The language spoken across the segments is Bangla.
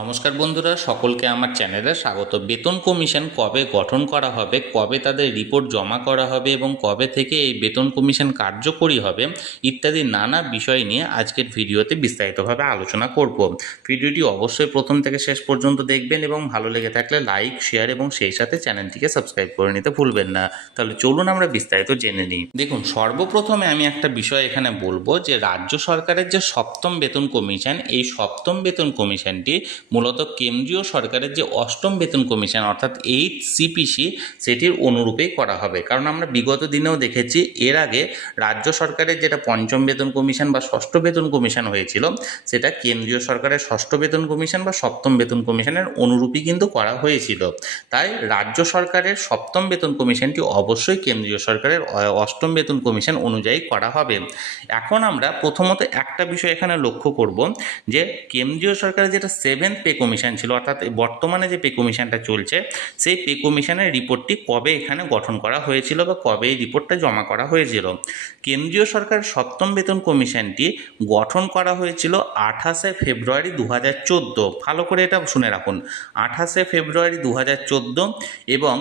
নমস্কার বন্ধুরা, সকলকে আমার চ্যানেলে স্বাগত। বেতন কমিশন কবে গঠন করা হবে, কবে তাদের রিপোর্ট জমা করা হবে এবং কবে থেকে এই বেতন কমিশন কার্যকরী হবে ইত্যাদি নানা বিষয় নিয়ে আজকের ভিডিওতে বিস্তারিতভাবে আলোচনা করব। ভিডিওটি অবশ্যই প্রথম থেকে শেষ পর্যন্ত দেখবেন এবং ভালো লেগে থাকলে লাইক, শেয়ার এবং সেই সাথে চ্যানেলটিকে সাবস্ক্রাইব করে নিতে ভুলবেন না। তাহলে চলুন আমরা বিস্তারিত জেনে নিই। দেখুন, সর্বপ্রথমে আমি একটা বিষয় এখানে বলবো যে রাজ্য সরকারের যে সপ্তম বেতন কমিশন, এই সপ্তম বেতন কমিশনটি মূলত কেন্দ্রীয় সরকারের যে অষ্টম বেতন কমিশন অর্থাৎ 8 সিপিসি সেটির অনুরূপেই করা হবে। কারণ আমরা বিগত দিনেও দেখেছি এর আগে রাজ্য সরকারের যেটা পঞ্চম বেতন কমিশন বা ষষ্ঠ বেতন কমিশন হয়েছিল সেটা কেন্দ্রীয় সরকারের ষষ্ঠ বেতন কমিশন বা সপ্তম বেতন কমিশনের অনুরূপই কিন্তু করা হয়েছিল। তাই রাজ্য সরকারের সপ্তম বেতন কমিশনটি অবশ্যই কেন্দ্রীয় সরকারের অষ্টম বেতন কমিশন অনুযায়ী করা হবে। এখন আমরা প্রথমত একটা বিষয় এখানে লক্ষ্য করব যে কেন্দ্রীয় সরকারের যেটা সেভেন্থ পে কমিশন ছিল, অর্থাৎ বর্তমানে যে পে কমিশনটা চলছে সেই পে কমিশনের রিপোর্টটি কবে এখানে গঠন করা হয়েছিল বা কবে এই রিপোর্টটা জমা করা হয়েছিল। কেন্দ্রীয় সরকারের সপ্তম বেতন কমিশনটি গঠন করা হয়েছিল 28শে ফেব্রুয়ারি 2014। ভালো করে এটা শুনে রাখুন, 28শে ফেব্রুয়ারি 2014। এবং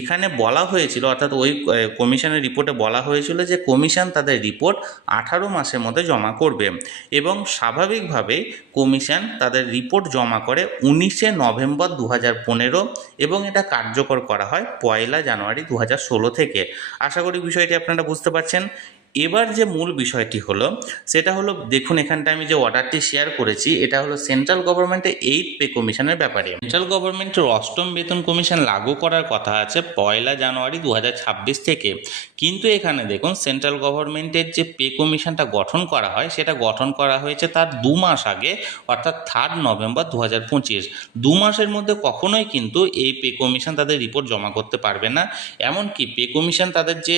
এখানে বলা হয়েছিল, অর্থাৎ ওই কমিশনের রিপোর্টে বলা হয়েছিল যে কমিশন তাদের রিপোর্ট 18 মাসের মধ্যে জমা করবে এবং স্বাভাবিকভাবে কমিশন তাদের রিপোর্ট জমা করে 19শে নভেম্বর 2015 এবং এটা কার্যকর করা হয় 1 জানুয়ারি 2016 থেকে। আশা করি বিষয়টি আপনারা বুঝতে পারছেন। এবার যে মূল বিষয়টি হলো সেটা হলো, দেখুন এখানটা আমি যে অর্ডারটি শেয়ার করেছি এটা হলো সেন্ট্রাল গভর্নমেন্টের 8 পে কমিশনের ব্যাপারে। সেন্ট্রাল গভর্নমেন্টের অষ্টম বেতন কমিশন লাগু করার কথা আছে 1 জানুয়ারি 2026 থেকে। কিন্তু এখানে দেখুন, সেন্ট্রাল গভর্নমেন্টের যে পে কমিশনটা গঠন করা হয় সেটা গঠন করা হয়েছে তার 2 মাস আগে, অর্থাৎ 3 নভেম্বর 2025। 2 মাসের মধ্যে কখনোই কিন্তু এই পে কমিশন তাদের রিপোর্ট জমা করতে পারবে না। এমনকি পে কমিশন তাদের যে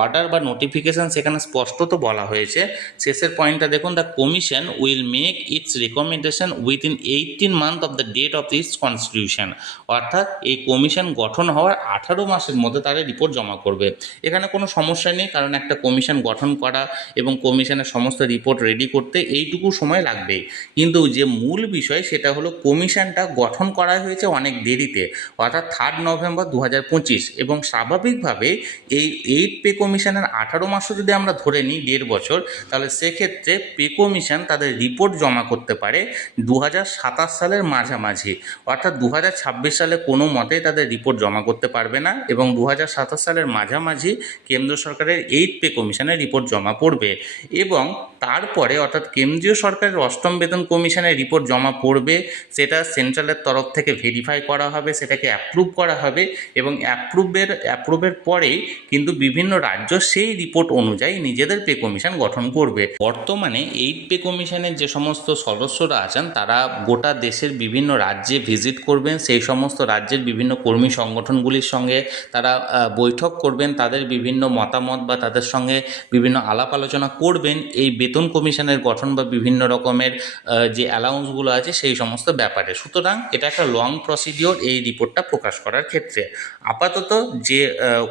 অর্ডার বা নোটিফিকেশন সেখানে স্পষ্টত বলা হয়েছে, শেষের পয়েন্টটা দেখুন, the commission will make its recommendation within 18 month of the date of its constitution. অর্থাৎ এই কমিশন গঠন হওয়ার 18 মাসের মধ্যে তারা রিপোর্ট জমা করবে। এখানে কোনো সমস্যা নেই, কারণ একটা কমিশন গঠন করা এবং কমিশনের সমস্ত রিপোর্ট রেডি করতে এইটুকু সময় লাগবেই। কিন্তু যে মূল বিষয় সেটা হলো কমিশনটা গঠন করা হয়েছে অনেক দেরিতে, অর্থাৎ 3 নভেম্বর 2025। এবং স্বাভাবিকভাবে এই 8 পে কমিশনের 18 মাসও যদি আমরা ধরে নিই 1.5 বছর, তাহলে সেক্ষেত্রে পে কমিশন তাদের রিপোর্ট জমা করতে পারে 2027 সালের মাঝামাঝি। অর্থাৎ 2026 সালে কোনো মতেই তাদের রিপোর্ট জমা করতে পারবে না এবং 2027 সালের মাঝামাঝি কেন্দ্র সরকারের 8 পে কমিশনের রিপোর্ট জমা পড়বে। এবং তারপরে অর্থাৎ কেন্দ্রীয় সরকারের অষ্টম বেতন কমিশনের রিপোর্ট জমা পড়বে, সেটা সেন্ট্রালের তরফ থেকে ভেরিফাই করা হবে, সেটাকে অ্যাপ্রুভ করা হবে এবং অ্যাপ্রুভের পরেই কিন্তু বিভিন্ন রাজ্য সেই রিপোর্ট অনুযায়ী নিজেদের পে কমিশন গঠন করবে। বর্তমানে এই পে কমিশনের যে সমস্ত সদস্যরা আছেন তারা গোটা দেশের বিভিন্ন রাজ্যে ভিজিট করবেন, সেই সমস্ত রাজ্যের বিভিন্ন কর্মী সংগঠনগুলির সঙ্গে তারা বৈঠক করবেন, তাদের বিভিন্ন মতামত বা তাদের সঙ্গে বিভিন্ন আলাপ আলোচনা করবেন এই বেতন কমিশনের গঠন বা বিভিন্ন রকমের যে অ্যালাউন্সগুলো আছে সেই সমস্ত ব্যাপারে। সুতরাং এটা একটা লং প্রসিডিওর এই রিপোর্টটা প্রকাশ করার ক্ষেত্রে। আপাতত যে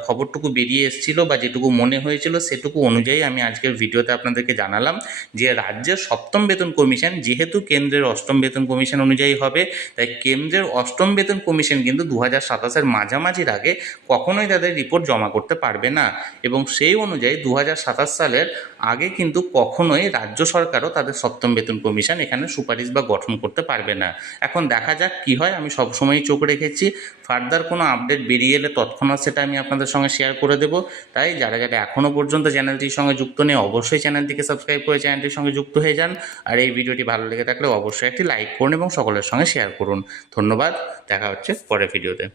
খবরটুকু বেরিয়ে এসেছিল বা যেটুকু মনে হয়েছিল সেটুকু অনুযায়ী আমি আজকের ভিডিওতে আপনাদেরকে জানালাম যে রাজ্যের সপ্তম বেতন কমিশন যেহেতু কেন্দ্রের অষ্টম বেতন কমিশন অনুযায়ী হবে, তাই কেন্দ্রের অষ্টম বেতন কমিশন কিন্তু 2027-এর মাঝামাঝির আগে কখনোই তাদের রিপোর্ট জমা করতে পারবে না এবং সেই অনুযায়ী 2027 সালের আগে কিন্তু কখনোই রাজ্য সরকারও তাদের সপ্তম বেতন কমিশন এখানে সুপারিশ বা গঠন করতে পারবে না। এখন দেখা যাক কি হয়, আমি সবসময়ই চোখ রেখেছি। ফার্দার কোনো আপডেট বেরিয়ে এলে তৎক্ষণাৎ সেটা আমি আপনাদের সঙ্গে শেয়ার করে দেবো। তাই যারা এখনও পর্যন্ত চ্যানেলটির সঙ্গে যুক্ত নেই অবশ্যই চ্যানেলটিকে সাবস্ক্রাইব করে চ্যানেলটির সঙ্গে যুক্ত হয়ে যান। আর এই ভিডিওটি ভালো লেগে থাকলে অবশ্যই একটি লাইক করুন এবং সকলের সঙ্গে শেয়ার করুন। ধন্যবাদ, দেখা হচ্ছে পরের ভিডিওতে।